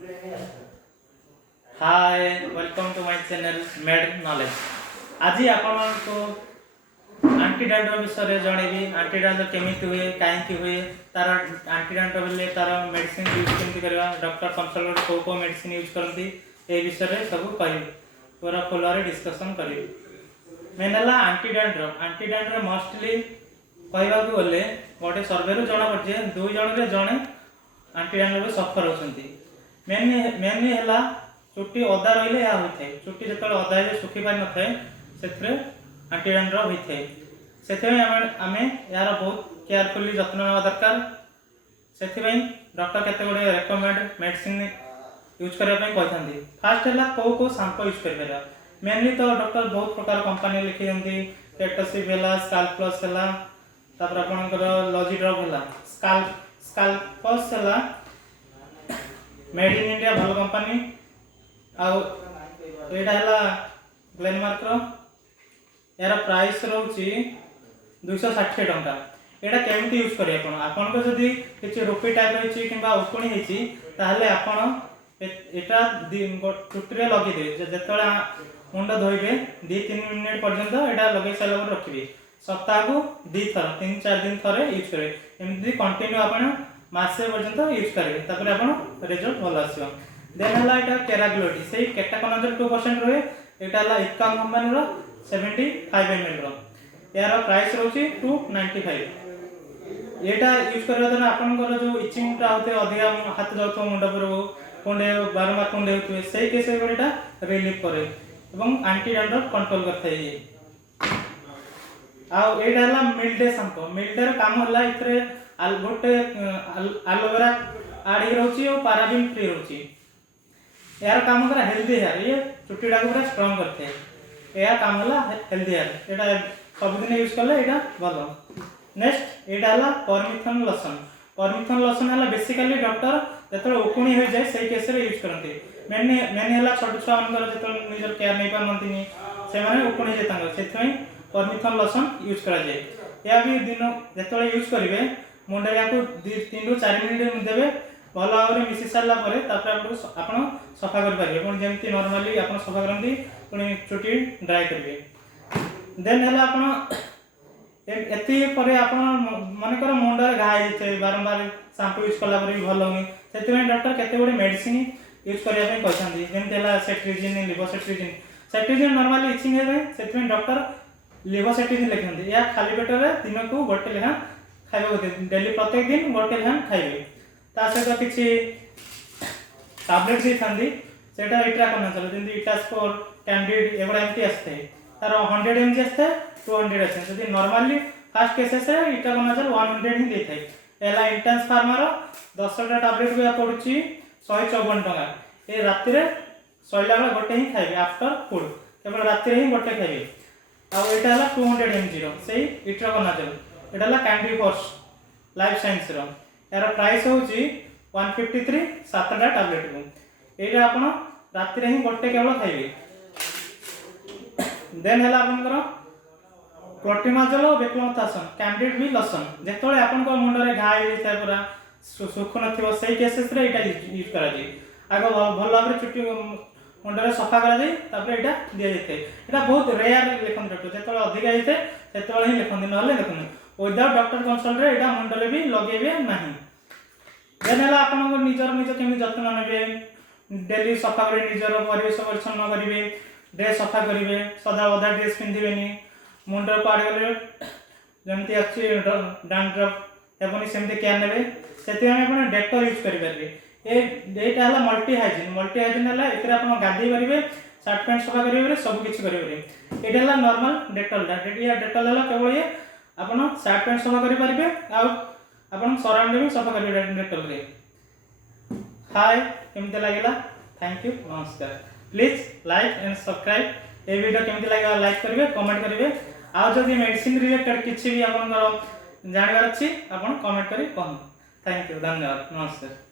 Hi welcome to my channel med knowledge. आज आपको aunty dandruff विषय जनइबी। आंटी डैंड्रफ केमिति हुए कहीं हुए तार आंटी डैंड्रफ हेले तार मेडिसिन यूज केमती करवा डॉक्टर कंसल्ट को को मेडिसिन यूज करती ए विषय सब कह पूरा फुलरे डिस्कशन करी। मेन है आंटी डैंड्रफ मोस्टली कहवा गले गोटे सर्वे रु जना पड़े 2 जन जड़े आंटी डैंड्रफ सफर होती। मेनली है चुट्टी अदा रही होता है। चुट्टी जो अदा सुखी पारि न था से आंटी डैंड्रफ होता है। से आम यार बहुत केयरफुली जत्न ना दरकार। से डॉक्टर केते गुड़े रेकमेंड मेडिसिन यूज करने कहते। फास्ट है कौ शांपू यूज कर। मेनली तो डॉक्टर बहुत प्रकार कंपनी लिखी दिखती टेक्टोसिप है स्काल्प प्लस है आपंकर लॉजी ड्रॉप है स्काल्प प्लस है मेड इन इंडिया भल कंपनी आईटा ग्लेनमार्क यार प्राइस रोची 260 टंका। यहाँ केमती यूज करें आपन को जदि किसी रुपी टाइप रही कि उकुणी होता चुट्टी लगे जो मुंड धोबे 2-3 मिनिट पर्यंत यहाँ लगे सारा रखिए। सप्ताह को 2 थर 3-4 दिन थे यूज करेंगे। एमती कंटिन्यू आप मासे पर्यंत यूज करेंगे आप रिजल्ट भल आस। देन है केराग्लोटी से केटाकोनाजोल 2% रहे। यहाँ इकाम कंपनी 75 ml यार प्राइस रोचे 295। यहाँ यूज करने द्वारा आपंकर जो इचिंग होते अधिका हाथ जाऊ मुंड पर कुंडे बारंबार कुंडे होते से केस रिलीफ करे और आंटी डैंड्रफ कंट्रोल करता है। आईटा मिल्डे शांपू। मिल्डे काम है गोटे आलोवेरा आड़ रोचे और पाराबिन फ्री रोचे। यार काम है हेल्दी हेयर। ये चुट्टी टाक पूरा स्ट्रंग करते हैं। यह काम है हेल्दी हेयर। यहाँ सबुदिन यूज कले यहाँ भल। नेक्स्ट यहाँ है परमिथन लोशन। परमिथन लोशन है बेसिकली डॉक्टर जो उकुणी हो जाए से केस यूज करते। मेन है छोट छुआ मान जो निजर केयर नहीं पारती से उकुणी जाए से परमिथन लोशन यूज कराए। या भी दिन जो यूज करेंगे मुंडे या 3-4 मिनिट देवे भल भाव में मिसी सारा आप सफा करेंगे जमी नॉर्मली आप सफा करती पुणी चुट्टी ड्राई करेंगे। देन है आप मनकर मुंड घाई बारंबार शांपू यूज कला भल होनी से डॉक्टर केते गुड़े मेडिसिन यूज करने कहते जमी cetirizine levocetirizine. Cetirizine normally itching है डॉक्टर लिवोसेट्रिजिन लिखते। या खाली पेट में दिन को गोटे लेखा खाइबा डेली प्रत्येक दिन गोटे लेखा खाइबे। सहित किसी टैबलेट देते से इट्राकोनाजोल जमी इटास्कोर कैंडिड एगुड़ा एमती आसते तार 100 mg आसते 200 आसते। जब नॉर्मली फास्ट केसेस इट्राकोनाजोल 100 ही देता है। है इंटेंस फार्मार 10टा टैबलेट भी पड़ुची 154 टंका। ये राति सैला बेला गोटे ही खाइबे आफ्टर फूड केवल राति ही गोटे खाइबे। आईटा 200 mg से इट्राकोनाजोल। यहाँ कैंडी फोर्स लाइफ साइंस यार प्राइस हूँ 153 7टा टैबलेट को। यहाँ आप राति ही गोटे केवल खाइबे। देन है आपंकर क्लोट्रिमाजोल और बेक्लोमथासन कैंडिड भी लोशन जो आप मुंडे घाई होता है पूरा सुख न से केसेस यूज कर आग भल भाव चुट्टी मुंडे सफा कर यहाँ दि जाए। यहाँ बहुत रेयर लिखते डॉक्टर जो अधिका होते से ही लिखते ना देखते विदाउट डॉक्टर कंसल्ट यहाँ मुंडे भी लगे ना। देन है आप निज केमी जत्न ने डेली सफा कर निजर परिवेश परिच्छन्न करेंगे ड्रेस सफा करेंगे सदा अदा ड्रेस पिंधे मुंड को आड़ गले जमी डैंड्रफ हेनी सेमती केयर ने से डेटॉल यूज करेंगे। यहाँ है मल्टी हाइजीन है आप गाधे पारे सार्ट पैंट सफा करेंगे सबकि करेंगे। यहाँ है नॉर्मल डेटॉल डेटॉल है केवल ये आप सार्ट पैंट सफा करेंगे आप सराउंड भी सफा करेंगे डेटॉल रे। हाय केमती लगे थैंक यू नमस्कार। Please like and subscribe. ये वीडियो केमती लगे लाइक करेंगे कमेंट करेंगे। आज जब मेडिसिन रिलेटेड किसी भी आप जानवर अच्छी आप कमेंट कर कहूँ। थैंक यू धन्यवाद नमस्कार।